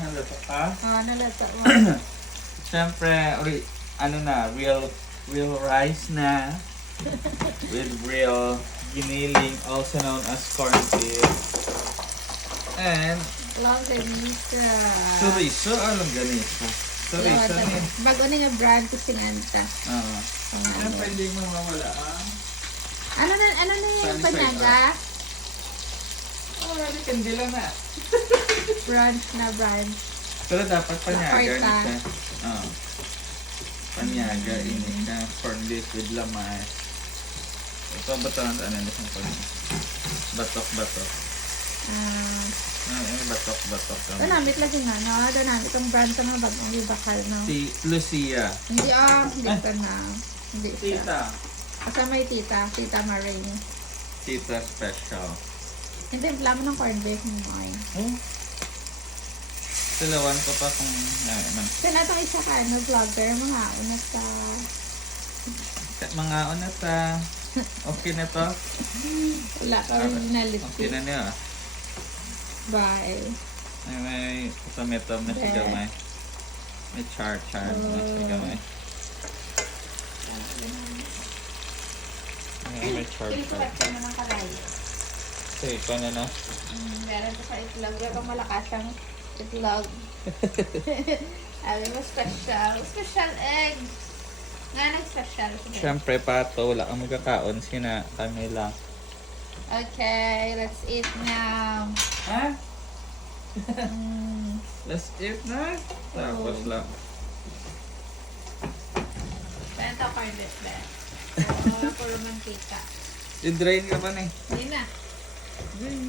Nalato ka? Nalata mo. Siyempre, real rice na. With real giniling, also known as corned beef. And Long ganisa. chorizo, alam ganito. Chorizo ni. Bago na yung brand ko sinanta. Oo. Ano pwede mo mawala Ano na yung panyaga? Oh, ready kandila na. Brand na brand. Pero dapat panyaga Laporta. ni siya. Oo. Panyaga ini siya. Corned beef with lamay. Ito ba ito ano na siyang batok-batok. Batok-batok. Danamit lagi nga, no? Danamit ang brand ko ng bagong ibakal, no? Si Lucia. Hindi, hindi ka na. Hindi siya. Tita. Kasama yung Tita Maring. Tita special. Hindi, wala mo ng corned beef mo, ay. Oh. Silawan ko pa kung naman. Kasi na itong isa ka, no, vlogger, mga una sa... Mga una sa... Okay na to? Wala ka originality. Okay na niya. Bye. May tomato, may sigamay. May char, may sigamay. May char. Pilipat ka na ng karay. Okay, ikaw na na. Meron ko sa itlog. Pero kung malakas ang itlog. Sabi mo, special. Special egg. Nga nag-special. Siyempre, pato. Wala kang magkakaon. Sina kami lang. Okay, let's eat now. Ha? Let's eat na. Tapos lang. Benta ko yung best bet. Puro mantika. I-drain ka pa na eh. Hindi na.